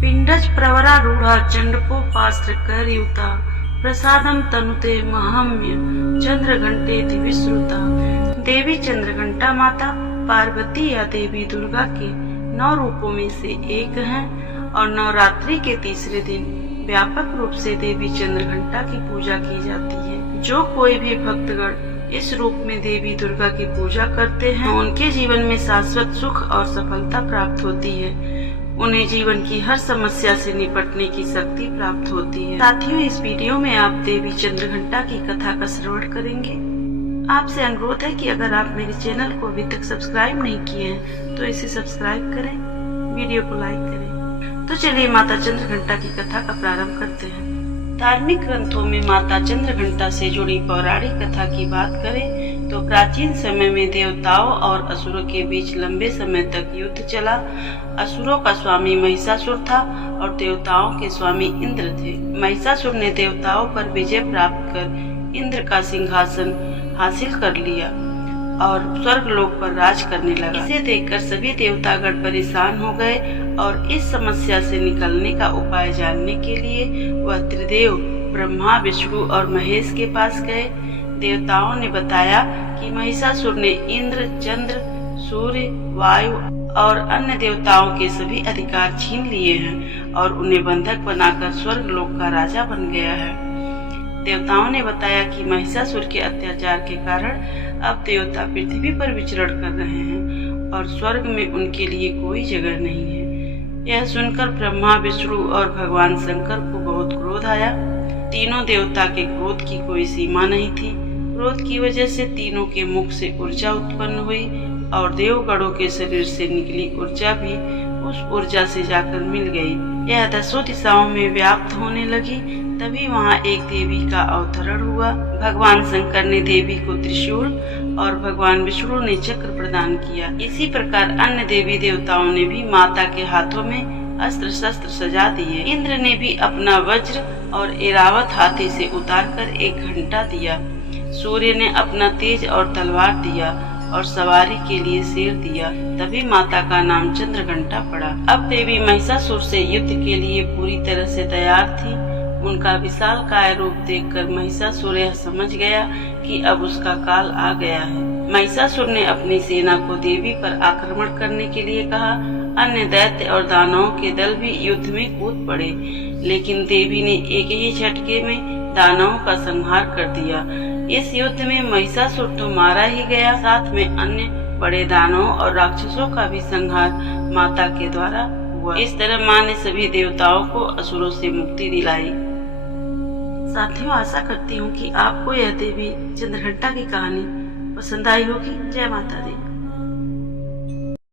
पिंडज प्रवरारूढ़ा चंडकोपास्त्र करयुता प्रसादम तनुते महाम्य चंद्रघंटेति विश्रुता। देवी चंद्रघंटा माता पार्वती या देवी दुर्गा के 9 रूपों में से एक हैं और नवरात्रि के तीसरे दिन व्यापक रूप से देवी चंद्रघंटा की पूजा की जाती है। जो कोई भी भक्तगण इस रूप में देवी दुर्गा की पूजा करते हैं उनके जीवन में शाश्वत सुख और सफलता प्राप्त होती है। उन्हें जीवन की हर समस्या से निपटने की शक्ति प्राप्त होती है। साथियों, इस वीडियो में आप देवी चंद्रघंटा की कथा का श्रवण करेंगे। आपसे अनुरोध है कि अगर आप मेरे चैनल को अभी तक सब्सक्राइब नहीं किए हैं तो इसे सब्सक्राइब करें, वीडियो को लाइक करें। तो चलिए माता चंद्रघंटा की कथा का प्रारंभ करते हैं। धार्मिक ग्रंथों में माता चंद्रघंटा से जुड़ी पौराणिक कथा की बात करें तो प्राचीन समय में देवताओं और असुरों के बीच लंबे समय तक युद्ध चला। असुरों का स्वामी महिषासुर था और देवताओं के स्वामी इंद्र थे। महिषासुर ने देवताओं पर विजय प्राप्त कर इंद्र का सिंहासन हासिल कर लिया और स्वर्ग लोक पर राज करने लगा। इसे देखकर सभी देवतागण परेशान हो गए और इस समस्या से निकलने का उपाय जानने के लिए वह त्रिदेव ब्रह्मा, विष्णु और महेश के पास गए। देवताओं ने बताया कि महिषासुर ने इंद्र, चंद्र, सूर्य, वायु और अन्य देवताओं के सभी अधिकार छीन लिए हैं और उन्हें बंधक बनाकर स्वर्ग लोक का राजा बन गया है। देवताओं ने बताया कि महिषासुर के अत्याचार के कारण अब देवता पृथ्वी पर विचरण कर रहे हैं और स्वर्ग में उनके लिए कोई जगह नहीं है। यह सुनकर ब्रह्मा, विष्णु और भगवान शंकर को बहुत क्रोध आया। तीनों देवता के क्रोध की कोई सीमा नहीं थी। क्रोध की वजह से तीनों के मुख से ऊर्जा उत्पन्न हुई और देवगणों के शरीर से निकली ऊर्जा भी उस ऊर्जा से जाकर मिल गई। यह 10 दिशाओं में व्याप्त होने लगी। तभी वहाँ एक देवी का अवतरण हुआ। भगवान शंकर ने देवी को त्रिशूल और भगवान विष्णु ने चक्र प्रदान किया। इसी प्रकार अन्य देवी देवताओं ने भी माता के हाथों में अस्त्र शस्त्र सजा दिए। इंद्र ने भी अपना वज्र और ऐरावत हाथी से उतारकर एक घंटा दिया। सूर्य ने अपना तेज और तलवार दिया और सवारी के लिए शेर दिया। तभी माता का नाम चंद्रघंटा पड़ा। अब देवी महिषासुर से युद्ध के लिए पूरी तरह से तैयार थी। उनका विशाल काय रूप देखकर महिषासुर यह समझ गया कि अब उसका काल आ गया है। महिषासुर ने अपनी सेना को देवी पर आक्रमण करने के लिए कहा। अन्य दैत्य और दानवों के दल भी युद्ध में कूद पड़े, लेकिन देवी ने एक ही झटके में दानवों का संहार कर दिया। इस युद्ध में महिषासुर तो मारा ही गया, साथ में अन्य बड़े दानवों और राक्षसों का भी संहार माता के द्वारा हुआ। इस तरह माँ ने सभी देवताओं को असुरों से मुक्ति दिलाई। साथियों, आशा करती हूँ कि आपको यह देवी चंद्रघंटा की कहानी पसंद आई होगी। जय माता दी।